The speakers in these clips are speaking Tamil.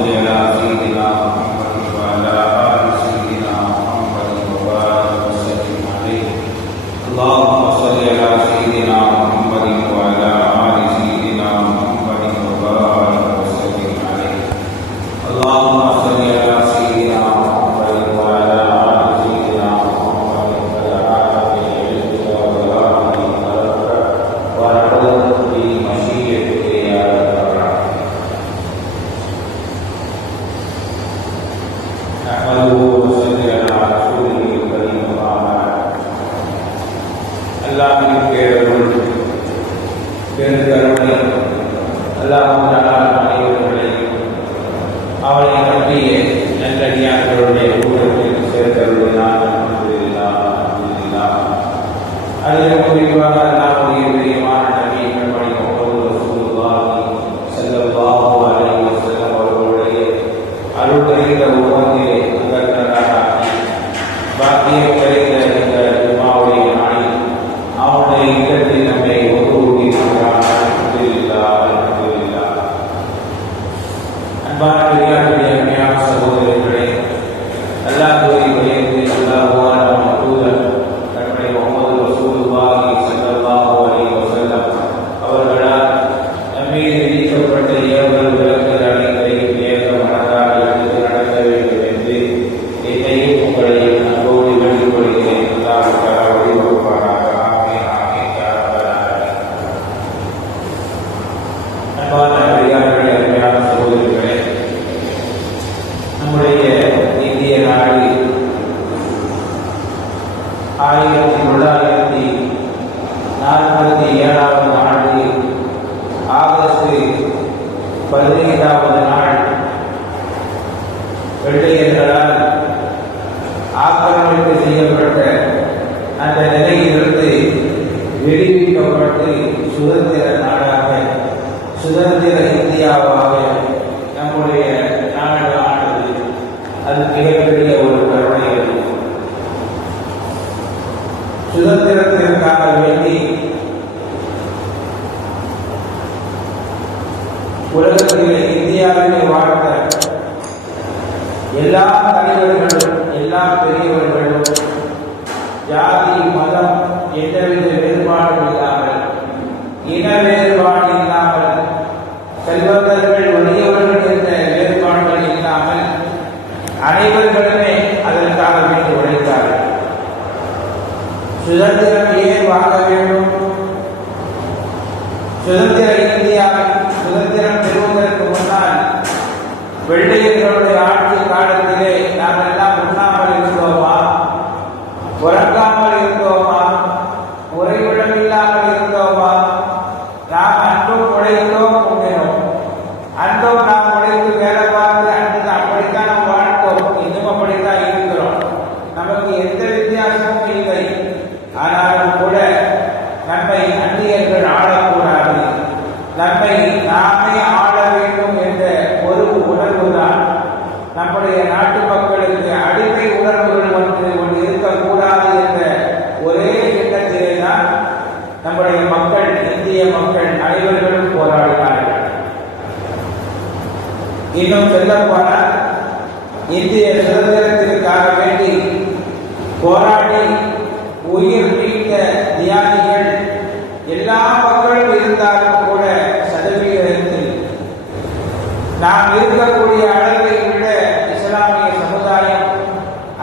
صل على سيدنا محمد وعلى آل سيدنا محمد وبارك وسلم عليه. اللهم صل على سيدنا محمد وعلى آل سيدنا محمد وبارك وسلم عليه. اللهم صل على سيدنا محمد وعلى آل سيدنا محمد وعلى بعلمك وبرامك ونعوذ بمشيئتك يا رب العالمين. نحمده ونصلي على رسوله الكريم محمد. அல்லாஹ்வின் பேரருள் பெருங்கருணை அல்லாஹ் அனைவர்களையும் அவனை நம்பிய நல்லடியார்களுடைய ஊழலுக்கு சேர்த்தருளினார். அதில் குறிப்பாக அல்லாஹ்வுடைய பிரியமான நபி கண்மணி முஹம்மது ரசூலுல்லாஹி ஸல்லல்லாஹு அலைஹி வஸல்லம் அவர்களுடைய அருள் நிறைந்த உருவத்திலே அங்கத்தனராகி பாக்கியம் நிறைந்த இந்த ஜும்மாவுடைய நாளில் அவனுடைய இல்லத்தில் நம்மை ஒருவூட்டி அன்பான பெரியாருடைய அருமையான சகோதரர்களே, அல்லாஹ்வை பயந்து அல்லாஹ்வான தூதர் கண்மணி முஹம்மது ரசூலுல்லாஹி ஸல்லல்லாஹு அலைஹி வஸல்லம் அவர்களால் நம்மீது விதிக்கப்பட்ட ஏவல் விலக்குகள் அனைத்தையும் ஏக மனதால் எடுத்து நடக்க வேண்டும் என்று என்னையும் உங்களையும் அன்போடு வேண்டிக் கொள்கிறேன். அல்லாஹ் தஆலா வழிவகுப்பானாக. ஆமீன் ஆமீன் யா ரப்பல் ஆலமீன். அன்பான பெரியார்களே, அருமையான சகோதரர்களே, நம்முடைய இந்திய நாடு 1947 ஆண்டு ஆகஸ்ட் 15 நாள் வெள்ளையர்களால் ஆக்கிரமிப்பு செய்யப்பட்ட அந்த நிலையிலிருந்து விடுவிக்கப்பட்டு சுதந்திர நாடாக, சுதந்திர இந்தியாவாக நம்முடைய நாடு ஆனது. அது மிகப்பெரிய ஒரு கருணை. சுதந்திரத்திற்காக வேண்டி உலகத்திலே இந்தியாவிலே வாழ்ந்த எல்லா தலைவர்களும், எல்லா பெரியவர்களும் ஜாதி மதம் எந்தவித வேறுபாடும் இல்லாமல், இன வேறுபாடு இல்லாமல், செல்வந்தர்கள் வலியவர்கள் என்ற வேறுபாடுகள் இல்லாமல் அனைவர்களுமே அதற்காக வேண்டி உழைத்தார்கள். சுதந்திரம் ஏன் வாங்க வேண்டும்? சுதந்திர இந்தியாவின் சுதந்திரம் பெறுவதற்கு முன்னால் வெள்ளையர்களுடைய ஆட்சி காலத்திலே நாம் எல்லாம் உண்ணாமல் இருந்தோமா? உறங்காமல் இருந்தோமா? உறைவிடம் இல்லாமல் இருந்தோமா? நாம் அன்றும் உழைத்தோம், உண்மையோம். அன்றும் நாம் உழைத்து வேலை பார்த்து அன்று அப்படித்தான் நாம் வாழ்ந்தோம். இன்னும் அப்படித்தான் இருக்கிறோம். நமக்கு எந்த வித்தியாசமும் இல்லை. ஆனாலும் கூட நம்மை அந்நியர்கள் ஆளக்கூடாது, நம்மை நாமே ஆள வேண்டும் என்ற ஒரு உணர்வுதான் நம்முடைய நாட்டு மக்களுக்கு அடிமை உணர்வுகள் ஒன்று இருக்கக்கூடாது என்ற ஒரே எண்ணத்திலே தான் நம்முடைய மக்கள், இந்திய மக்கள் அனைவர்களும் போராடினார்கள். இன்னும் சொல்ல போனால் இந்திய சுதந்திரத்திற்காக வேண்டி போராடி உயிர் நீத்த தியாகிகள் எல்லா மக்களும் இருந்தாலும் கூட சதவீதத்தில் நாம் இருக்கக்கூடிய அளவை விட இஸ்லாமிய சமுதாயம்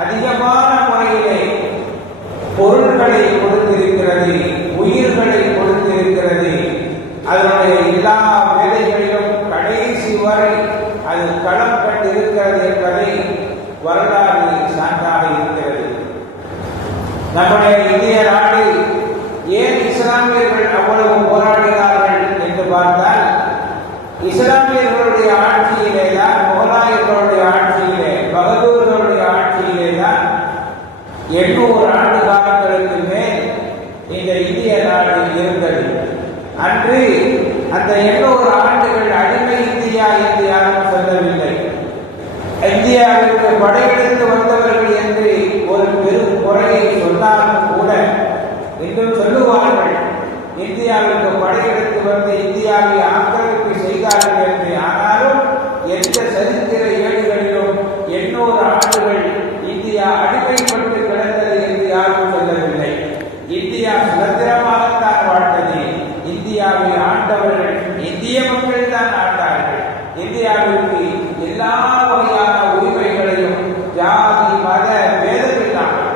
அதிகமான முறையிலே பொருட்களை கொடுத்திருக்கிறது, உயிர்களை கொடுத்திருக்கிறது. அதனுடைய எல்லா வேலைகளிலும் கடைசி வரை அது களம் கண்டிருக்கிறது என்பதை வரலாறு சான்றாக இருக்கிறது. நம்முடைய இந்திய நாடு ஏன் இஸ்லாமியர்கள் அவ்வளவு போராடினார்கள் என்று பார்த்தால், இஸ்லாமியர்களுடைய ஆட்சியிலே தான், முகலாயர்களுடைய ஆட்சியிலே, பகதூர்களுடைய ஆட்சியிலே தான் 800 ஆண்டு காலங்களுக்கு மேல் இந்த இந்திய நாடு இருந்தது. அன்று அந்த 800 ஆண்டுகள் அடிமை இந்தியா என்று யாரும் சொல்லவில்லை. இந்தியாவிற்கு படையெடுத்து வந்தவர்கள் என்று ஒரு பெரும் குறையை சொன்னாலும் கூட இன்னும் சொல்லுவார்கள், இந்தியாவிற்கு படையெடுத்து வந்து இந்தியாவை ஆக்கிரமிப்பு செய்தார்கள் என்று. ஆனாலும் எந்த சரித்திர இந்தியாவை ஆண்டவர்கள் இந்திய மக்கள் தான் ஆண்டார்கள். இந்தியாவிற்கு எல்லா வகையான உரிமைகளையும் ஜாதி மத பேதம் இல்லாமல்,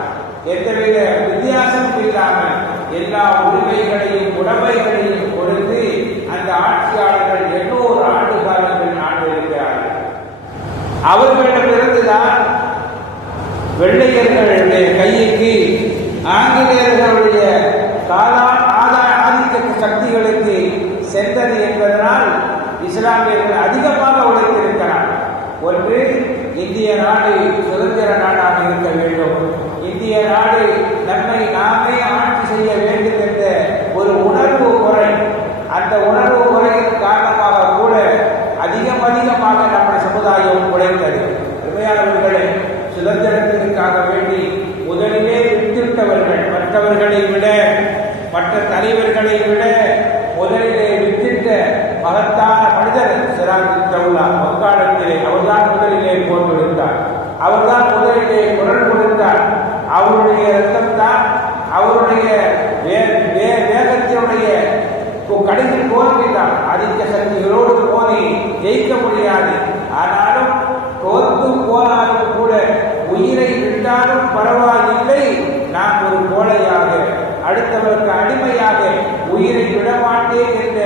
எந்தவித வித்தியாசம் இல்லாமல் எல்லா உரிமைகளையும் உடைமைகளையும் கொடுத்து அந்த ஆட்சியாளர்கள் 800 ஆண்டு காலங்கள் ஆண்டிருக்கிறார்கள். அவர்களிடமிருந்துதான் வெள்ளையர்களுடைய கைக்கு ஆங்கிலேயர்களுடைய ஆதிக்க சக்திகளுக்கு சென்றது என்பதனால் இஸ்லாமியர்கள் அதிகமாக உழைத்திருக்கிறார். ஒன்று, இந்திய நாடு சுதந்திர நாடாக இருக்க வேண்டும், இந்திய நாடு நம்மை நாமே ஆட்சி செய்ய வேண்டும் என்ற ஒரு உணர்வு முறை, அந்த உணர்வு முறையின் காரணமாக கூட அதிகமாக நம்முடைய சமுதாயம் உழைத்தது. உண்மையானவர்களே, சுதந்திரத்திற்காக வேண்டி முதலிலே வித்திட்டவர்கள் மற்றவர்களை விட, மற்ற தலைவர்களை விட முதலிலே வித்திட்ட மகத்தான மனிதர் சிராஜ் தௌலா. வங்காளத்திலே அவர்தான் முதலிலே போர் கொடுத்தார், அவர்தான் முதலிலே குரல் கொடுத்தார். அவருடைய ரத்தம் தான் அவருடைய வேகத்தினுடைய கடைசி போர்வைதான். ஆதிக்க சக்திகளோடு போரை ஜெயிக்க முடியாது. ஆனாலும் தோற்று போனாலும் கூட உயிரை விட்டாலும் பரவாயில்லை, நான் ஒரு கோழையாக, அடுத்தவருக்கு அடிமையாக உயிரை விடமாட்டேன் என்ற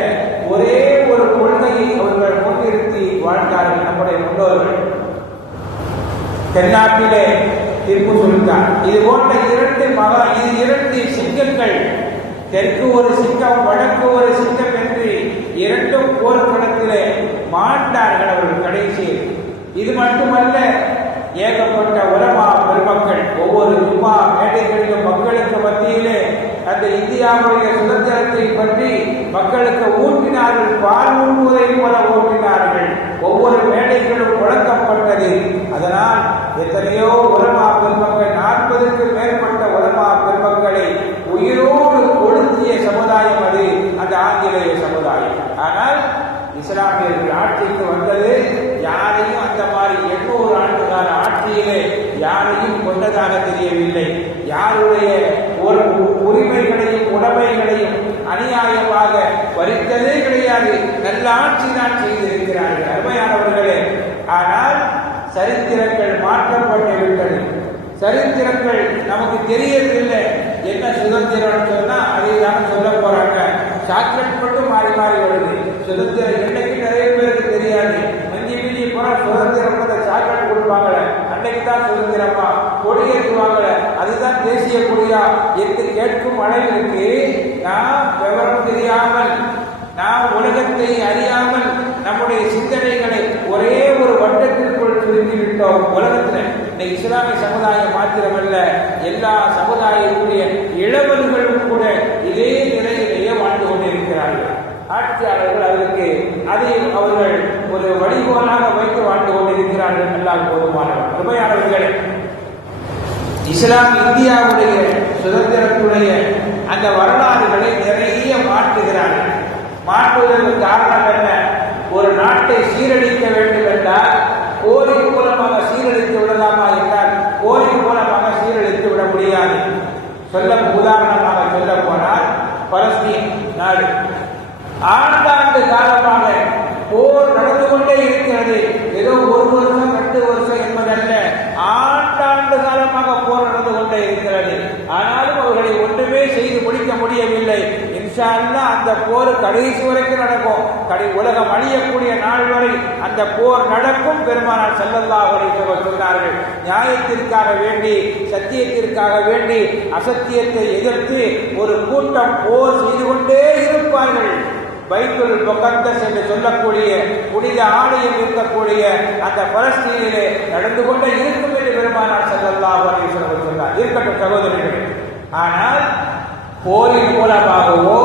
ஒரே ஒரு கொள்கையை அவர்கள் முன்னிறுத்தி வாழ்ந்தார்கள் நம்முடைய முன்னோர்கள். தென்னாட்டிலே திப்பு சுல்தான், இது போன்ற இரண்டு சிங்கங்கள், தெற்கு ஒரு சிங்கம் வடக்கு ஒரு சிங்கம் என்று இரண்டும் போர்க்களத்திலே மாண்டார்கள் அவர்கள் கடைசியில். இது மட்டுமல்ல, ஏகப்பட்ட உலமா பெருமக்கள் ஒவ்வொரு ஜும்மா மேடைகளிலும் மக்களுக்கு மத்தியிலே அந்த இந்தியாவுடைய சுதந்திரத்தை பற்றி மக்களுக்கு ஊட்டினார்கள். பால் ஊட்டுவதை போல ஊட்டினார்கள். ஒவ்வொரு மேடைகளும் முழக்கப்பட்டது. அதனால் எத்தனையோ உலமா பெருமக்கள், 40க்கும் மேற்பட்ட உலமா பெருமக்களை உயிரோடு கொளுத்திய சமுதாயம் அது அந்த ஆங்கிலேய சமுதாயம். ஆனால் இஸ்லாமியர்கள் ஆட்சிக்கு வந்தது யாரையும் அந்த மாதிரி 800 ஆண்டு கால ஆட்சியிலே யாரையும் கொண்டதாக தெரியவில்லை. யாருடைய ஒரு உரிமைகளையும் உடைமைகளையும் அநியாயமாக பறித்ததே கிடையாது. நல்ல ஆட்சி தான் செய்திருக்கிறார்கள் அருமையானவர்களே. ஆனால் சரித்திரங்கள் மாற்றப்பட்டு விட்டது. சரித்திரங்கள் நமக்கு தெரியவில்லை. என்ன சுதந்திரம் சொன்னா அதை தான் சொல்ல போறாங்க. சாக்லேட் மட்டும் மாறி மாறி வருது. சுதந்திரம் என்னைக்கு நிறைய பேருக்கு தெரியாது. மஞ்சி மிஞ்சி போனா சுதந்திரம் சாக்லேட் கொடுப்பாங்களே, அன்னைக்கு தான் சுதந்திரமா, கொடியேற்றுவாங்களே, அதுதான் தேசிய கொடியா என்று கேட்கும் அளவிற்கு நாம் விவரம் தெரியாமல், நாம் உலகத்தை அறியாமல் நம்முடைய சிந்தனைகளை ஒரே ஒரு வட்டத்திற்குள் சுருங்கிவிட்டோம். உலகத்தில் இன்னைக்கு இஸ்லாமிய சமுதாயம் மாத்திரமல்ல, எல்லா சமுதாயத்துடைய இளவல்களும் கூட இதே நிலையிலேயே வாழ்ந்து கொண்டிருக்கிறார்கள். ஆட்சியாளர்கள் அதற்கு அதை அவர்கள் ஒரு வழிகோலாக வைத்து வாழ்ந்து கொண்டிருக்கிறார்கள். எல்லாம் போதுமானவர். உண்மையானவர்களே, இஸ்லாம் இந்தியாவுடைய சுதந்திரத்துடைய அந்த வரலாறுகளை நிறைய மாற்றுகிறார்கள். மாற்றுவதற்கு காரணம் என்ன? ஒரு நாட்டை சீரழிக்க வேண்டும் என்றால் போரின் மூலமாக சீரழித்து விடலாமா என்றால் போரின் மூலமாக சீரழித்து விட முடியாது. உதாரணமாக சொல்ல போனால் பலஸ்தீன் நாடு ஆண்டாண்டு காலமாக போர் நடந்து கொண்டே இருக்கிறது. ஏதோ 1 வருஷம் 2 வருஷம் என்பதல்ல, ஆண்டாண்டு காலமாக போர் நடந்து கொண்டே இருக்கிறது. ஆனாலும் அவர்களை ஒன்றுமே செய்து முடிக்க முடியவில்லை. இன்ஷா அல்லாஹ் அந்த போர் கடைசி வரைக்கும் நடக்கும். உலகம் அழியக்கூடிய நாள் வரை அந்த போர் நடக்கும். பெருமானார் ஸல்லல்லாஹு அலைஹி வஸல்லம் சொன்னார்கள், நியாயத்திற்காக வேண்டி, சத்தியத்திற்காக வேண்டி அசத்தியத்தை எதிர்த்து ஒரு கூட்டம் போர் செய்து கொண்டே இருப்பார்கள். பைத்துல் முகத்தஸ் என்று சொல்லக்கூடிய புனித ஆலயம் இருக்கக்கூடிய அந்த பலஸ்தீனிலே நடந்து கொண்டே இருக்கும் என்று பெருமானார் ஸல்லல்லாஹு அலைஹி வஸல்லம் சொன்னார். இருக்கட்டும் சகோதரர்களே, ஆனால் போரின் மூலமாகவோ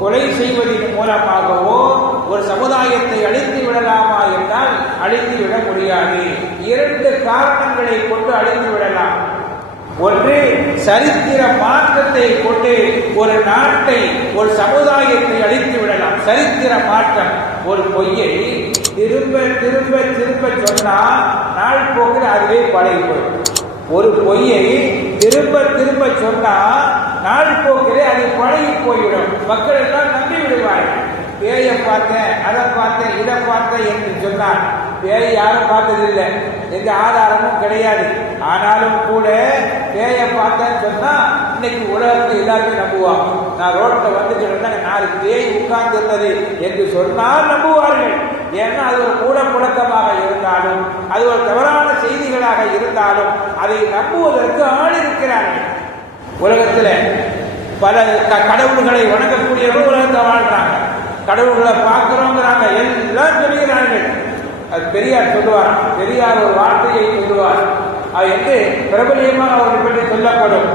கொலை செய்வதன் மூலமாகவோ ஒரு சமுதாயத்தை அழித்து விடலாமா என்றால் அழித்து விட முடியாது. 2 காரணங்களை கொண்டு அழித்து விடலாம். ஒன்று, சரித்திர மாற்றத்தை கொண்டு ஒரு நாட்டை, ஒரு சமுதாயத்தை அழித்து விடலாம். சரித்திர மாற்றம். ஒரு பொய்யை திரும்ப திரும்ப திரும்ப சொன்னா நாள் போக்கில் அதுவே பழகி போயிடும். ஒரு பொய்யை திரும்ப திரும்ப சொன்னா நாள் போக்கிலே அது பழகி போய்விடும். மக்கள் எல்லாம் நம்பி விடுவார்கள். பேயை பார்த்தேன், அதை பார்த்தேன், இதை பார்த்தேன் என்று சொன்னார். பேயை யாரும் பார்த்ததில்லை, எந்த ஆதாரமும் கிடையாது. ஆனாலும் கூட பேயை பார்த்தேன்னு சொன்னா இன்னைக்கு உலகத்தில் எல்லாருமே நம்புவாங்க. நான் ரோட்ல வந்துட்டு 4 பேய் உட்கார்ந்து இருந்தது என்று சொன்னால் நம்புவார்கள். ஏன்னா அது ஒரு மூட முழக்கமாக இருந்தாலும், அது ஒரு தவறான செய்திகளாக இருந்தாலும் அதை நம்புவதற்கு ஆள் இருக்கிறார்கள். உலகத்தில் பல கடவுள்களை வணங்கக்கூடியவர்கள் உலகத்தை வாழ்றாங்க. கடவுள்களை பார்க்கிறோங்கிறாங்க, எல்லாம் சொல்லுகிறார்கள். அது பெரியார் சொல்லுவார். பெரியார் ஒரு வார்த்தையை சொல்லுவார், அது என்று பிரபலியமாக அவர்கள் பற்றி சொல்லப்படும்.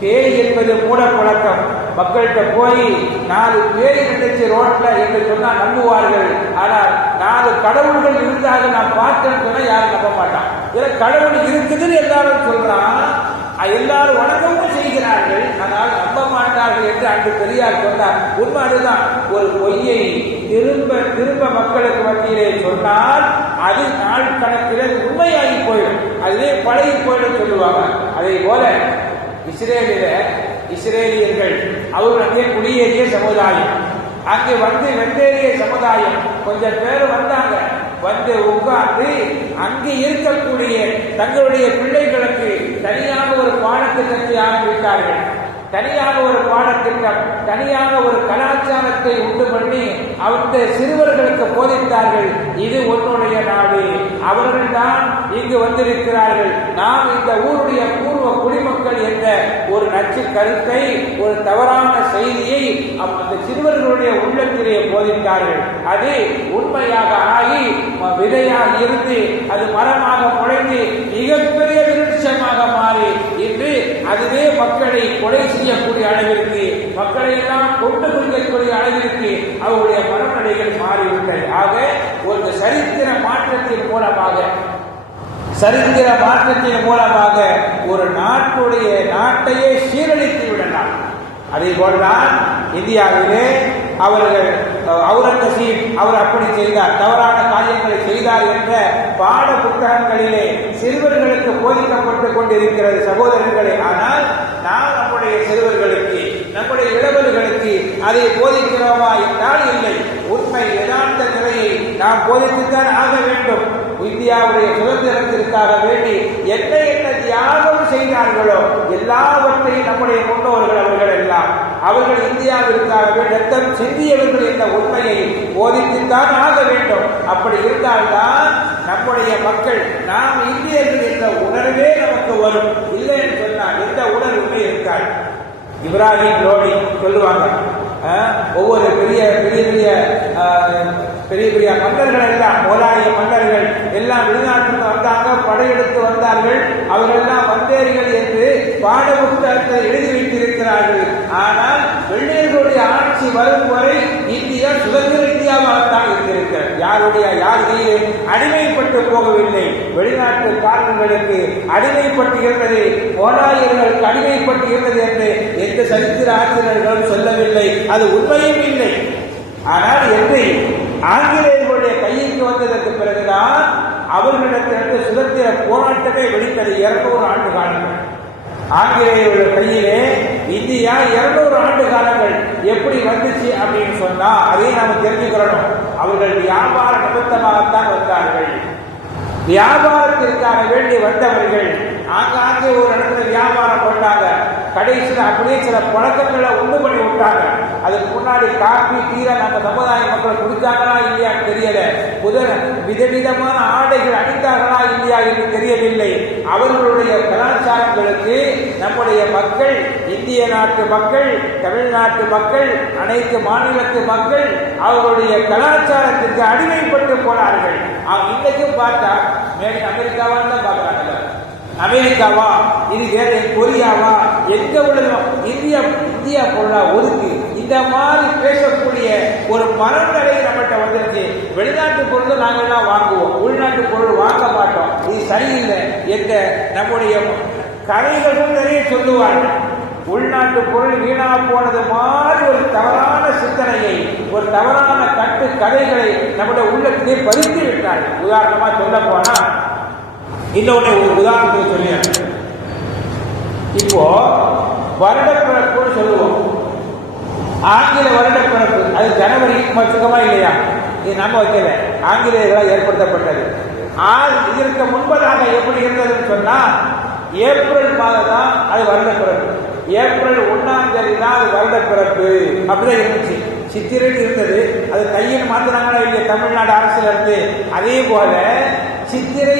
பேய் என்பது மூட பழக்கம். மக்கள்கிட்ட போய் 4 பேய் இருந்துச்சு ரோட்ல என்று சொன்னா நம்புவார்கள். ஆனால் 4 கடவுள்கள் இருந்தாக நான் பார்த்தேன்னு சொன்னா யாரும் நம்ப மாட்டான். இதுல கடவுள் இருக்குதுன்னு எல்லாரும் சொல்றான், எல்லாரும் வணக்கமும் செய்கிறார்கள், ஆனால் நம்ப மாட்டார்கள் என்று அன்று பெரியார் சொன்னார். உண்மை அதுதான். ஒரு பொய்யை திரும்ப திரும்ப மக்களுக்கு மத்தியிலே சொன்னால் அது நாள் கணக்கில் உண்மையாகி போயிடும், அதுவே பழகி போயிடும் சொல்லுவாங்க. அதே போல இஸ்ரேலியர்கள் அவர்கள் அங்கே குடியேறிய சமுதாயம், அங்கே வந்து வெவ்வேறிய சமுதாயம் கொஞ்சம் பேர் வந்தாங்க. வந்து உட்கார்ந்து அங்கே இருக்கக்கூடிய தங்களுடைய பிள்ளைகளுக்கு தனியாக ஒரு பாடத்திட்டத்தை ஆரம்பித்தார்கள். தனியாக ஒரு பாடத்திட்டம், தனியாக ஒரு கலாச்சாரத்தை உண்டு பண்ணி அந்த சிறுவர்களுக்கு போதித்தார்கள். இது உன்னுடைய நாடு, அவர்கள் தான் இங்கு வந்திருக்கிறார்கள், நாம் இந்த ஊருடைய பூர்வ குடிமக்கள் என்ற ஒரு நச்சு கருத்தை, ஒரு தவறான செய்தியை அந்த சிறுவர்களுடைய உள்ளத்திலே போதித்தார்கள். அது உண்மையாக ஆகி விதையாக இருந்து அது மரமாக முளைந்து மிகப்பெரிய விருட்சமாக மாறி இன்று அதுவே மக்களை கொலை செய்யக்கூடிய அளவிற்கு, மக்களை எல்லாம் கொண்டு கொள்ளக்கூடிய அளவிற்கு அவருடைய மனநிலைகள் மாறிவிட்டது. ஆக ஒரு சரித்திர மாற்றத்தின் மூலமாக ஒரு நாட்டையே சீரழித்து விடலாம். அதே போல்தான் இந்தியாவிலே அவர்கள் அவுரங்கசீப் அவர் அப்படி செய்தார், தவறான காரியங்களை செய்தார் என்ற பாட புத்தகங்களிலே சிறுவர்களுக்கு போதிக்கப்பட்டுக் கொண்டிருக்கிறது சகோதரர்களே. ஆனால் நாம் நம்முடைய சிறுவர்களுக்கு, நம்முடைய இளவல்களுக்கு அதை போதிக்கிறோமா என்றால் இல்லை. உண்மை யதார்த்த நிலையை நாம் போதித்துத்தான் ஆக வேண்டும். இந்தியாவுடைய சுதந்திரத்திற்காக வேண்டி என்ன தியாகம் செய்தார்களோ எல்லாவற்றையும் நம்முடைய முன்னோர்கள் அவர்கள் இந்தியாவிற்காக ரத்தம் சிந்தியவர்கள் என்ற உண்மையை போதித்துத்தான் ஆக வேண்டும். அப்படி இருந்தால்தான் நம்முடைய மக்கள் நாம் இந்தியர்கள் என்ற உணர்வே நமக்கு வரும். இல்லை என்று சொன்னால் எந்த உணர்வுமே இருக்காது. இப்ராஹிம் லோடி சொல்லுவாங்க, ஒவ்வொரு பெரிய மன்னர்கள் எல்லாம், மோலாய மன்னர்கள் எல்லாம் வெளிநாட்டுக்கு வந்தாங்க, படையெடுத்து வந்தார்கள். அவர்கள் எல்லாம் வந்தேரிகள் என்று பாட புத்தகத்தை எழுதி வைத்திருக்கிறார்கள். ஆனால் வெள்ளையர்களுடைய ஆட்சி வரும் வரை இந்தியா சுதந்திர இந்தியாவாகத்தான் இருக்கிறது. யார் அடிமைப்பட்டு போகவில்லை. வெளிநாட்டு காரணங்களுக்கு அடிமைப்பட்டு இருந்தது, மோலாயர்களுக்கு அடிமைப்பட்டு இருந்தது என்று எந்த சரித்திர ஆசிரியர்களும் சொல்லவில்லை. அது உண்மையும் இல்லை. ஆனால் என்று ஆங்கிலேயர்களுடைய கைக்கு வந்ததற்கு பிறகுதான் அவர்களிடத்திலிருந்து சுதந்திர போராட்டமே வெடித்தது. 200 ஆண்டு காலங்கள் ஆங்கிலேயர்களுடைய கையிலே இந்தியா 200 ஆண்டு காலங்கள் எப்படி வந்துச்சு அப்படின்னு சொன்னா அதையும் நாம தெரிஞ்சுக்கிறோம். அவர்கள் வியாபார நிமித்தமாகத்தான் வந்தார்கள். வியாபாரத்திற்காக வேண்டி வந்தவர்கள் ஆங்காங்கே ஒரு இடத்துல வியாபாரம் பண்ணாங்க. கடைசியில் அப்படியே சில பழக்கங்களை உண்டு பண்ணி விட்டாங்க. அதுக்கு முன்னாடி காப்பி டீரை நம்ம சமுதாய மக்கள் குடித்தாங்களா இல்லையான்னு தெரியல. விதவிதமான ஆடைகள் அணிந்தார்களா இல்லையா என்று தெரியவில்லை. அவர்களுடைய கலாச்சாரங்களுக்கு நம்முடைய மக்கள், இந்திய நாட்டு மக்கள், தமிழ்நாட்டு மக்கள், அனைத்து மாநிலத்து மக்கள் அவர்களுடைய கலாச்சாரத்திற்கு அடிமைப்பட்டு போனார்கள். இன்னைக்கும் பார்த்தா அமெரிக்காவான்னு தான் பார்க்கறாங்க. அமெரிக்காவா, இது வேற கொரியாவா, எங்க உள்ளதும் இந்தியா பொருளா ஒதுக்கு, இந்த மாதிரி பேசக்கூடிய ஒரு மனநிலை நம்மகிட்ட வந்துருச்சு. வெளிநாட்டு பொருள் நாங்கள்லாம் வாங்குவோம், உள்நாட்டு பொருள் வாங்க மாட்டோம். இது சரியில்லை என்ற நம்முடைய கதைகளும் நிறைய சொல்லுவார்கள். உள்நாட்டு பொருள் வீணா போனது மாதிரி ஒரு தவறான சிந்தனையை, ஒரு தவறான கட்டு கதைகளை நம்முடைய உள்ளத்திலே பதித்து விட்டார்கள். உதாரணமா சொல்ல போனா இன்னொன்னு ஒரு உதாரணத்தை சொல்லியாங்க. இப்போ வருடப்பிறப்புன்னு சொல்லுவோம். ஆங்கில வருடப்பிறப்பு அது ஜனவரி வச்சுக்கமா இல்லையா? இது நம்ம வைக்கல, ஆங்கிலேயர்களால் ஏற்படுத்தப்பட்டது. இதற்கு முன்பதாக எப்படி இருந்ததுன்னு சொன்னா ஏப்ரல் மாதம் தான் அது வருடப்பிறப்பு. ஏப்ரல் 1ஆம் தேதி தான் அது வருடப்பிறப்பு அப்படிதான் இருந்துச்சு. சித்திரைன்னு இருந்தது, அது கையில் மாத்தினாங்களா இல்லையா தமிழ்நாடு அரசுல இருந்து. அதே போல சித்திரை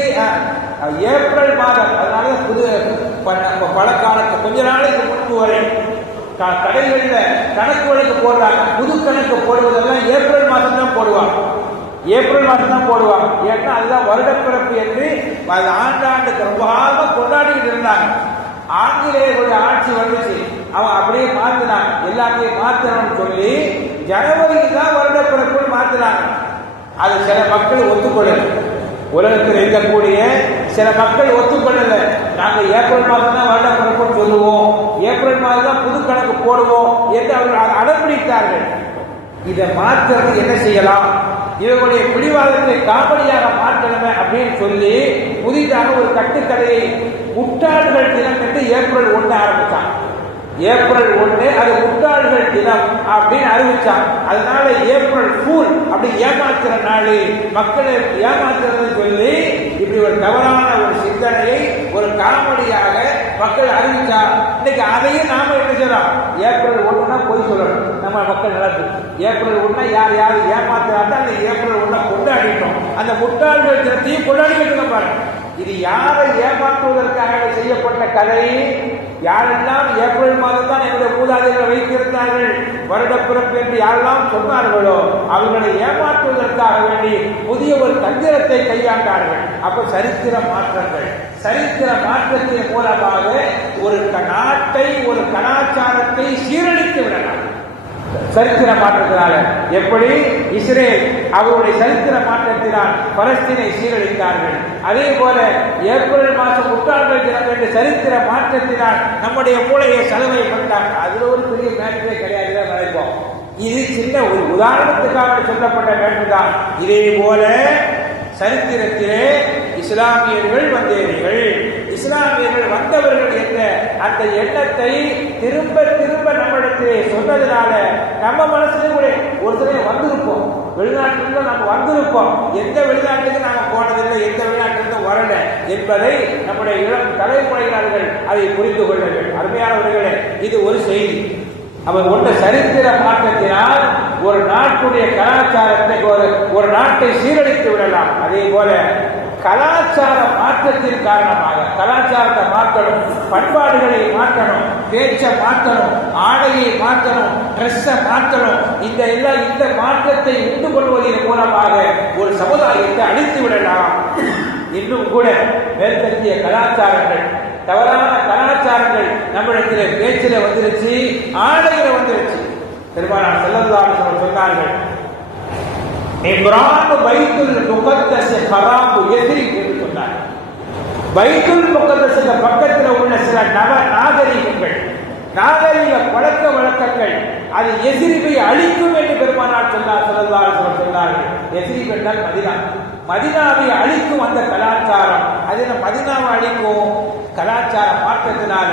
ஏப்ரல் மாதம், அதனால புது பல காலத்து கொஞ்ச நாளைக்கு முன்பு வரை கடைகளில் கணக்கு வழக்கு போடுறாங்க. புது கணக்கு போடுவதெல்லாம் ஏப்ரல் மாதம் தான் போடுவாங்க. ஏப்ரல் மாதம் தான் போடுவாங்க. ஏன்னா அதுதான் வருடப்பிறப்பு என்று ஆண்டாண்டுக்கு ரொம்ப கொண்டாடிக்கிட்டு இருந்தாங்க. ஆங்கிலேயர்களுடைய ஆட்சி வந்துச்சு, அவன் அப்படியே மாத்தினாங்க, எல்லாத்தையும் மாத்தணும்னு சொல்லி ஜனவரிக்கு தான் வருடப்பிறப்புன்னு மாத்தினாங்க. அது சில மக்கள் ஒத்துக்கொள்ளல. உலகத்தில் இருக்கக்கூடிய சில மக்கள் ஒத்துக்கொள்ளல. நாங்க ஏப்ரல் மாதம் தான் வருடப்பிறப்புன்னு சொல்லுவோம், ஏப்ரல் மாதம் தான் புது கணக்கு போடுவோம் என்று அவர்கள் அடம்பிடித்தார்கள். இதை மாற்றுறது என்ன செய்யலாம், இவர்களுடைய பிடிவாதத்தை காமெடியாக மாற்றணுமே அப்படின்னு சொல்லி புதிதாக ஒரு கட்டுக்கதையை முட்டாள்கள் தினம் என்று ஏப்ரல் 1 ஆரம்பிச்சான். ஏப்ரல் 1 அது முட்டாள்கள் தினம் அப்படின்னு அறிவிச்சான். அதனால ஏப்ரல் ஃபூல் அப்படி ஏமாத்துற நாள், மக்களை ஏமாத்துறது சொல்லி இப்படி ஒரு தவறான ஒரு சிந்தனையை ஒரு காமெடியாக மக்கள் அறிவிச்சா. இன்னைக்கு அதையும் நாம என்ன செய்யலாம், ஏப்ரல் 1 போய் சொல்லணும் நம்ம மக்கள் நடக்கு. ஏப்ரல் 1 யார் யார் ஏமாத்துறாங்க அந்த ஏப்ரல் 1 கொண்டாடிட்டோம். அந்த முட்டாள்கள் தினத்தையும் கொண்டாடிக்கிட்டு பாருங்க. இது யாரை ஏமாற்றுவதற்காக செய்யப்பட்ட கதை. யாரெல்லாம் ஏப்ரல் மாதம் தான் என்னுடைய மூதாதையர்கள் வைத்திருந்தார்கள் வருடப்பிறப்பு என்று யாரெல்லாம் சொன்னார்களோ அவர்களை ஏமாற்றுவதற்காக வேண்டி புதிய ஒரு தந்திரத்தை கையாண்டார்கள். அப்ப சரித்திர மாற்றங்கள், சரித்திர மாற்றத்தின் மூலமாக ஒரு நாட்டை ஒரு கலாச்சாரத்தை சீரழித்து விடலாம். சரித்திர மாற்றத்தினால எப்படி இஸ்ரேல் அவருடைய சரித்திர மாற்றத்தினால் பலஸ்தீனை சீரழித்தார்கள், அதே போல ஏப்ரல் மாதம் முட்டாள்கள் தினம் என்ற சரித்திர மாற்றத்தினால் நம்முடைய மூளையை செலவை பண்ணாங்க. அதுல ஒரு பெரிய மேட்டரே கிடையாது நினைப்போம். இது சின்ன ஒரு உதாரணத்துக்காக சொல்லப்பட்ட மேட்டர் தான். இதே போல சரித்திரத்திலே இஸ்லாமியர்கள் வந்தேறிகள், இஸ்லாமியர்கள் வந்தவர்கள் என்ற அந்த எண்ணத்தை திரும்ப திரும்ப நம்மிடத்திலே சொன்னதுனால நம்ம மனசுல கூட ஒரு சில வந்திருப்போம். வெளிநாட்டிலிருந்து நம்ம வந்திருப்போம், எந்த வெளிநாட்டுக்கு நாம போனதில்லை, எந்த வெளிநாட்டிலிருந்து வரல என்பதை நம்முடைய இளம் தலைமுறையினர்கள் அதை புரிந்து கொள்ளுங்கள். அருமையானவர்களே, இது ஒரு செய்தி. அவர் ஒன்ற சரித்திர மாற்றத்தினால் ஒரு நாட்டுடைய கலாச்சாரத்தை ஒரு நாட்டை சீரழித்து விடலாம். அதே போல கலாச்சார மாற்றத்தின் காரணமாக கலாச்சாரத்தை மாற்றணும், பண்பாடுகளை மாற்றணும், பேச்சை மாற்றணும், ஆடையை மாற்றணும், ட்ரெஸ்ஸை மாற்றணும். இந்த மாற்றத்தை உண்டு கொள்வதன் மூலமாக ஒரு சமுதாயத்தை அழித்து விடலாம். இன்னும் கூட மேற்கத்திய கலாச்சாரங்கள், தவறான கலாச்சாரங்கள் நம்மிடத்தில் பேச்சில வந்துருச்சு, ஆடையில வந்துருச்சு. பெருமானார் ஸல்லல்லாஹு அலைஹி வஸல்லம் சொன்னார்கள், இம்ரான் பைத்துல் முகத்தஸ் ஹராம் யஸ்ரிப் என்று சொன்னார். பைத்துல் முகத்தஸுக்கு பக்கத்தில் உள்ள சில நாகரிகங்கள், நாகரிக பழக்க வழக்கங்கள் அது எஸ்ரிபை அழிக்கும் என்று பெருமானார் ஸல்லல்லாஹு அலைஹி வஸல்லம் சொன்னார்கள். எஸ்ரிப் என்றால் மதீனா, மதீனாவை அழிக்கும் அந்த கலாச்சாரம். அது மதீனாவை அழிக்கும் கலாச்சார மாற்றத்தினால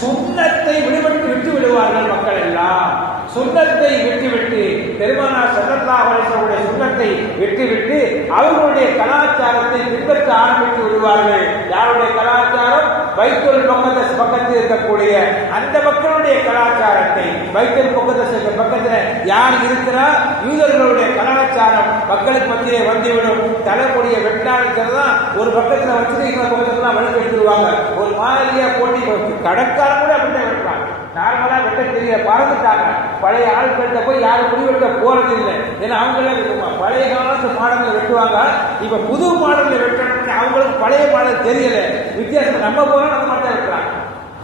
சுன்னத்தை விட்டு விடுவார்கள் மக்கள் எல்லாம். சுன்னத்தை விட்டுவிட்டு பெருமானார் ஸல்லல்லாஹு அலைஹி வஸல்லம் சுன்னத்தை விட்டுவிட்டு அவர்களுடைய கலாச்சாரத்தை பின்பற்ற ஆரம்பித்து விடுவார்கள். யாருடைய கலாச்சாரம்? பைத்துல் முகத்தஸ் பக்கத்தில் இருக்கக்கூடிய அந்த மக்களுடைய கலாச்சாரத்தை. பைத்துல் முகத்தஸ் பக்கத்தில் யார் இருக்கிறார்? யூதர்களுடைய கலாச்சாரம் மக்களுக்கு மத்தியிலே வந்துவிடும். தலைமுடிய வெட்டாளுக்கிறதா ஒரு பக்கத்தில் வச்சுட்டு இன்னொரு பக்கத்துல வழக்கு எடுத்துருவாங்க. ஒரு மாதிரியா போட்டி கடற்கார கூட அப்படிதான் வெட்டுறாங்க. நார்மலா வெட்ட தெரிய பறந்துட்டாங்க. பழைய ஆட்கள்கிட்ட போய் யாரும் முடிவெட்ட போறது இல்லை. ஏன்னா அவங்களே பழைய காலத்து மாடல்ல வெட்டுவாங்க. இப்ப புது மாடல்ல வெட்டணும்னு அவங்களுக்கு பழைய மாடல் தெரியல. வித்தியாசம் நம்ம போறோம், நம்ம மட்டும் வெட்டுறாங்க.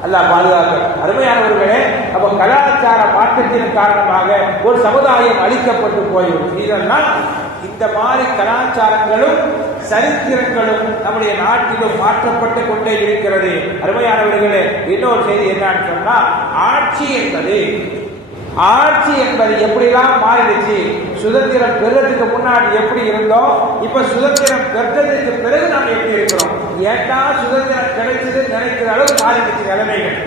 அல்லாஹ் பாதுகாக்க. அருமையானவர்களே, அப்ப கலாச்சார மாற்றத்தின் காரணமாக ஒரு சமுதாயம் அழிக்கப்பட்டு போய்விடும். இதெல்லாம் இந்த மாதிரி கலாச்சாரங்களும் சரித்திரங்களும் நம்முடைய நாட்டிலும் மாற்றப்பட்டு கொண்டே இருக்கிறது. அருமையானவர்களே, இன்னொரு செய்தி என்னன்னு சொன்னா, ஆட்சி என்பது எப்படிலாம் மாறிடுச்சு. சுதந்திரம் பெறுறதுக்கு முன்னாடி எப்படி இருந்தோம், இப்ப சுதந்திரம் பெற்றதுக்கு பிறகு நாம் எப்படி இருக்கிறோம். ஏட்டா சுதந்திரம் கிடைச்சது நினைக்கிற அளவு மாறிடுச்சு நிலைமைகள்.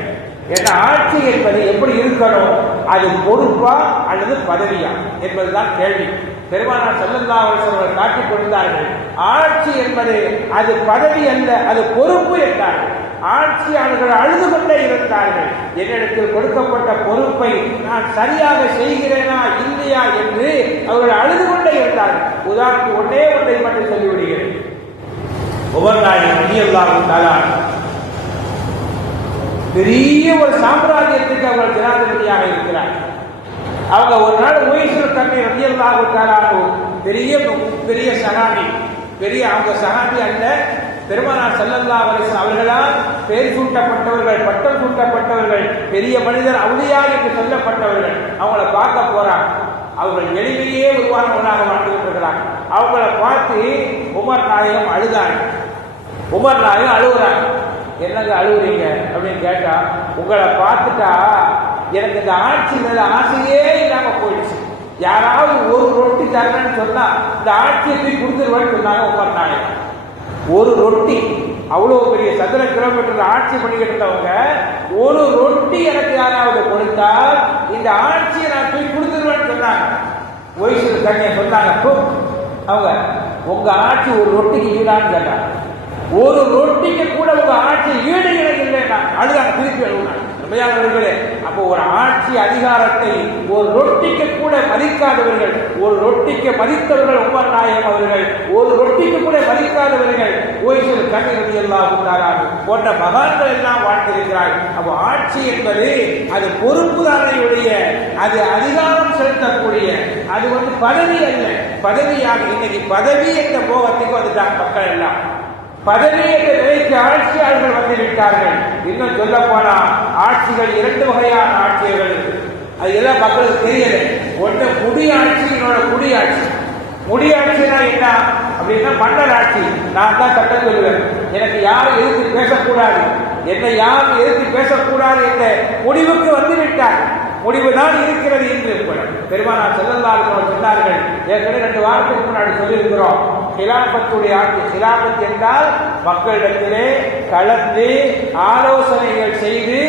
என்ற ஆட்சி என்பது எப்படி இருக்கணும், அது பொறுப்பா அல்லது பதவியா என்பதுதான் கேள்வி. பெருமானார் ஸல்லல்லாஹு அலைஹி வஸல்லம் காட்டிக் கொடுத்தார்கள், ஆட்சி என்பது அது பதவி அல்ல, அது பொறுப்பு என்றார்கள். ஆட்சியாளர்கள் அழுது கொண்டே இருந்தார்கள், என்னிடத்தில் கொடுக்கப்பட்ட பொறுப்பை நான் சரியாக செய்கிறேனா இல்லையா என்று அவர்கள் அழுது கொண்டே இருந்தார்கள். உதாரணத்துக்கு ஒன்றே ஒன்றை மட்டும் சொல்லிவிடுகிறேன். உமர் நாயகம் ரலியல்லாஹு தஆலா பெரிய ஒரு சாம்ராஜ்யத்துக்கு அவர்கள் ஜனாதிபதியாக இருக்கிறார். அவங்க ஒரு நாள் உவைசுல் கர்னி ரலியல்லாஹு தஆலா பெரிய பெரிய சஹாபி, பெரிய அவங்க சஹாபி அல்ல, பெருமானார் ஸல்லல்லாஹு அலைஹி வஸல்லம் அவர்களால் பெயர் சூட்டப்பட்டவர்கள், பட்டம் சூட்டப்பட்டவர்கள், பெரிய மனிதர், அவுலியா என்று சொல்லப்பட்டவர்கள். அவங்கள பார்க்க போறாங்க. அவர்கள் எளிமையே உருவானவர்களாக வாழ்ந்து கொண்டிருக்கிறாங்க. அவங்கள பார்த்து உமர் நாயகம் அழுதாங்க. உமர் நாயகம் அழுகுறாங்க. என்னங்க அழுகுறீங்க அப்படின்னு கேட்டா, உங்களை பார்த்துட்டா எனக்கு இந்த ஆட்சி மேல ஆசையே இல்லாம போயிடுச்சு. யாராவது ஒரு ரொட்டி தரணும்னு சொன்னா இந்த ஆட்சியை கொடுத்துருவேன்னு சொன்னாங்க உமர் நாயகம். ஒரு ரொட்டி, அவ்வளவு பெரிய சதுர கிலோமீட்டர் ஆட்சி பண்ணிக்கிட்டு இருந்தவங்க ஒரு ரொட்டி எனக்கு யாராவது கொடுத்தால் இந்த ஆட்சியை நான் போய் கொடுத்துருவேன்னு சொன்னாங்க. வயசு கண்ணிய சொன்னாங்க. அவங்க உங்க ஆட்சி ஒரு ரொட்டிக்கு ஈடான்னு கேட்டாங்க. ஒரு ரொட்டிக்கு கூட உங்க ஆட்சி ஈடு இல்லைன்னா அதுதான் திருப்பி அழுகுனாங்க. அப்போ ஒரு ஆட்சி அதிகாரத்தை ஒரு ரொட்டிக்கு கூட மதிக்காதவர்கள், ஒரு ரொட்டிக்கு மதித்தவர்கள் உமர் நாயகம் அவர்கள், ஒரு ரொட்டிக்கு கூட மதிக்காதவர்கள் ஓய்சல் கண்ணீர் எல்லாம் போன்ற மகான்கள் எல்லாம் வாழ்ந்திருக்கிறார்கள். அப்போ ஆட்சி என்பது அது பொறுப்பு தானையுடைய, அது அதிகாரம் செலுத்தக்கூடிய, அது பதவி அல்ல. பதவியாக இன்னைக்கு பதவி என்ற போகத்துக்கு வந்துட்டாங்க மக்கள் எல்லாம். பதவி என்ற நிலைக்கு ஆட்சியாளர்கள் வந்துவிட்டார்கள். இன்னும் சொல்ல போனா ஆட்சிகள் இரண்டு வகையான ஆட்சிகள், அது எல்லாம் மக்களுக்கு தெரியல. ஒன்று முடியாட்சி, இன்னொரு குடியாட்சி. முடியாட்சினா என்ன அப்படின்னா மன்னர் ஆட்சி. நான் தான் சட்டம் சொல்லுவேன், எனக்கு யாரும் எதிர்த்து பேசக்கூடாது, என்னை யாரும் எதிர்த்து பேசக்கூடாது என்ற முடிவுக்கு வந்துவிட்டார். முடிவுதான் இருக்கிறது என்று பெருமானார் ஸல்லல்லாஹு அலைஹி வஸல்லம் சொன்னார்கள். ஏற்கனவே 2 வாரத்துக்கு முன்னாடி சொல்லியிருக்கிறோம், ஹிலாபத்துடைய ஆட்சி. ஹிலாபத் என்றால் மக்களிடத்திலே கலந்து ஆலோசனைகள் செய்து,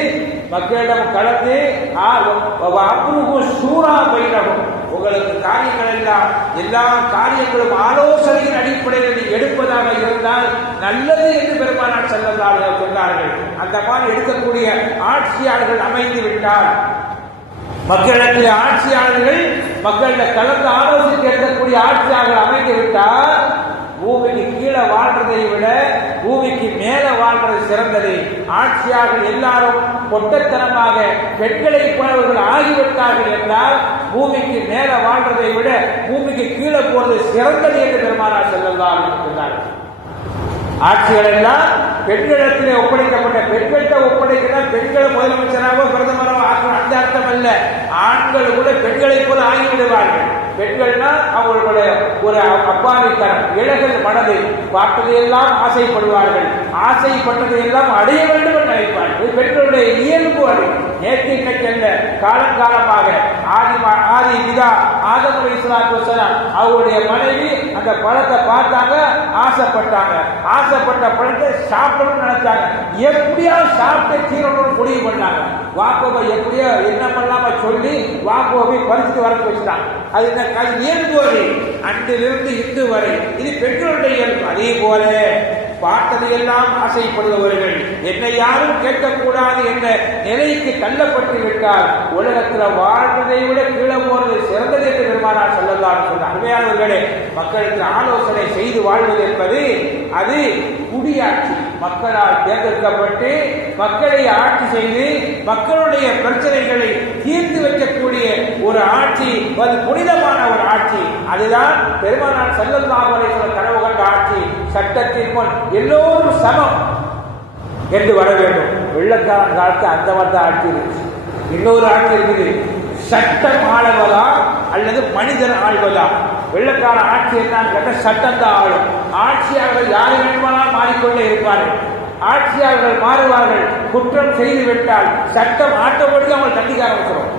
மக்களிடம் கலந்து சூரா பைனஹும், உங்களுக்கு காரியங்கள் எல்லாம் எல்லா காரியங்களும் ஆலோசனையின் அடிப்படையில் எடுப்பதாக இருந்தால் நல்லது என்று பெருமானார் ஸல்லல்லாஹு அலைஹி வஸல்லம் சொன்னார்கள். அந்த மாதிரி எடுக்கக்கூடிய ஆட்சியாளர்கள் அமைந்து விட்டால், மக்களிடத்தில் ஆட்சியாளர்கள் மக்களிடம் கலந்து ஆலோசித்து எடுக்கக்கூடிய ஆட்சியாளர்கள் அமைந்து விட்டால், பூமிக்கு கீழே வாழ்றதை விட பூமிக்கு மேல வாழ்றது சிறந்தது. ஆட்சியாளர்கள் எல்லாரும் பொட்டத்தனமாக பெண்களை போனவர்கள் ஆகிவிட்டார்கள் என்றால் பூமிக்கு மேல வாழ்றதை விட பூமிக்கு கீழே போறது சிறந்தது என்று பெருமானார் ஸல்லல்லாஹு அலைஹி வஸல்லம் சொன்னார்கள். ஆட்சிகள் எல்லாம் பெண்களிடத்திலே ஒப்படைக்கப்பட்ட, பெண்கள்கிட்ட ஒப்படைக்கிறார். பெண்களை முதலமைச்சராக பிரதமராக ஆக்கணும் அந்த அர்த்தம் அல்ல. ஆண்கள் கூட பெண்களை போல ஆகிவிடுவார்கள். பெண்கள்னா அவர்களுடைய ஒரு அப்பாவித்தனம், இளகல் மனது, பார்த்ததையெல்லாம் ஆசைப்படுவார்கள், ஆசைப்பட்டதையெல்லாம் அடைய வேண்டும் என்று நினைப்பார்கள். பெண்களுடைய இயல்பு அது. நேற்று இன்னைக்கல்ல, காலங்காலமாக ஆதி பிதா ஆதம் அலைஹிஸ்ஸலாத்து வஸலாம் அவருடைய மனைவி அந்த பழத்தை பார்த்தாங்க, ஆசைப்பட்டாங்க. ஆசைப்பட்ட பழத்தை சாப்பிடணும்னு நினைச்சாங்க. எப்படியாவது சாப்பிட்டு தீரணும்னு முடிவு பண்ணாங்க. வாக்கோவை எப்படியோ என்ன பண்ணாம சொல்லி வாக்கோவை பறித்து வர வச்சுட்டாங்க. அது இயல்பு. அன்றிலிருந்து இன்று வரை இது பெண்களுடைய இயல்பு. அதே போல பார்த்ததையெல்லாம் ஆசைப்படுபவர்கள், என்னை யாரும் கேட்கக்கூடாது என்ற நிலைக்கு தள்ளப்பட்டு விட்டால் உலகத்தில் வாழ்வதை விட கீழே போறது சிறந்தது என்று பெருமானார் ஸல்லல்லாஹு அலைஹி வஸல்லம். அருமையானவர்களே, மக்களுக்கு ஆலோசனை செய்து வாழ்வது என்பது அது குடியாட்சி. மக்களால் தேர்ந்தெடுக்கப்பட்டு மக்களை ஆட்சி செய்து மக்களுடைய பிரச்சனைகளை தீர்த்து வைக்கக்கூடிய ஒரு ஆட்சி, அது புனிதமான ஒரு ஆட்சி. அதுதான் பெருமானார் ஸல்லல்லாஹு அலைஹி வஸல்லம் கனவு கண்ட ஆட்சி. சட்டத்தின் முன் எல்லோரும் சமம் என்று வர வேண்டும். வெள்ளக்காரன் காலத்து அந்த மாதிரி ஆட்சி இருக்கு. இன்னொரு ஆட்சி இருக்குது, சட்டம் ஆளுவதா அல்லது மனிதன் ஆள்வதா. வெள்ளக்கார ஆட்சி என்னன்னு கேட்ட சட்டம் தான் ஆளும். ஆட்சியாளர்கள் யாரை வேண்டுமானால் மாறிக்கொண்டே இருப்பார்கள். ஆட்சியாளர்கள் மாறுவார்கள். குற்றம் செய்து விட்டால் சட்டம் ஆட்டோமேட்டிக் அவங்க தண்டிக்க ஆரம்பிச்சிடும்.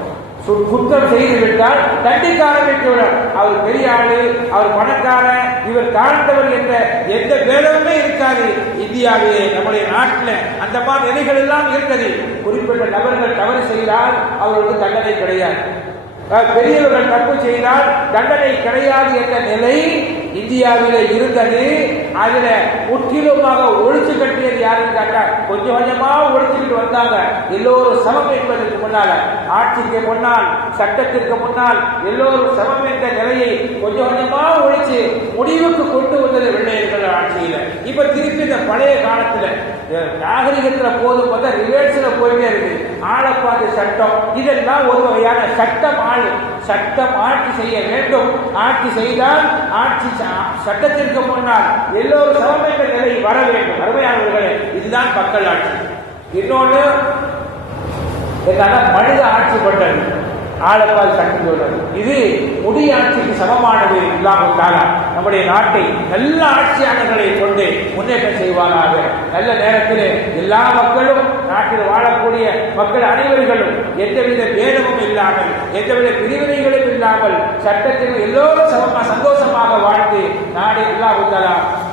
குற்றம் செய்து விட்டால் தண்டிக்க ஆரம்பித்துவிடும். அவர் பெரிய ஆளு, அவர் பணக்காரன், இவர் இவர் தாழ்ந்தவர் என்ற எந்த பேதமுமே இருக்காது. இந்தியாவிலே நம்முடைய நாட்டில் அந்த மாதிரி நிலைகள் எல்லாம் இருந்தது. குறிப்பிட்ட நபர்கள் தவறு செய்தால் அவர்களுக்கு தண்டனை கிடையாது, பெரியவர்கள் தப்பு செய்தால் தண்டனை கிடையாது என்ற நிலை இந்தியாவிலே இருந்தது. அதுல முற்றிலுமாக ஒழிச்சு கட்டியது யாருன்னு கேட்டா கொஞ்சம் கொஞ்சமா ஒழிச்சுக்கிட்டு வந்தாங்க. எல்லோரும் சமம் என்பதற்கு முன்னால, ஆட்சிக்கு முன்னால், சட்டத்திற்கு முன்னால் எல்லோரும் சமம் என்ற நிலையை கொஞ்சம் கொஞ்சமா ஒழிச்சு முடிவுக்கு கொண்டு வந்தது வெள்ளையர்கள் ஆட்சியில. இப்ப திருப்பி இந்த பழைய காலத்துல நாகரிகத்துல போதும் பார்த்தா ரிவேர்ஸ்ல போயிட்டே இருக்கு. ஆளப்பாது சட்டம் இதெல்லாம் ஒரு வகையான சட்டம். சட்டம் ஆட்சி செய்ய வேண்டும். ஆட்சி செய்தால் ஆட்சி சட்டத்திற்கு முன்னால் எல்லோரும் சமம் என்ற நிலை வர வேண்டும். அருமையானவர்களே, இதுதான் மக்கள் ஆட்சி. இன்னொன்று மனித ஆட்சி பட்டது, ஆளப்பால் சட்டம் சொல்றது. இது முடி ஆட்சிக்கு சமமானது இல்லாமல் நம்முடைய நாட்டை நல்ல ஆட்சியாளர்களை கொண்டு முன்னேற்றம் செய்வாராக. நல்ல நேரத்தில் எல்லா மக்களும், நாட்டில் வாழக்கூடிய மக்கள் அனைவர்களும் எந்தவித பேதமும் இல்லாமல், எந்தவித பிரிவினைகளும் இல்லாமல் சட்டத்தில் எல்லோரும் சந்தோஷமாக வாழ்ந்து நாடு எல்லா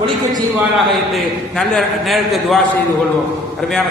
குளிக்க செய்வாராக என்று நல்ல நேரத்தை துவா செய்து கொள்வோம். அருமையான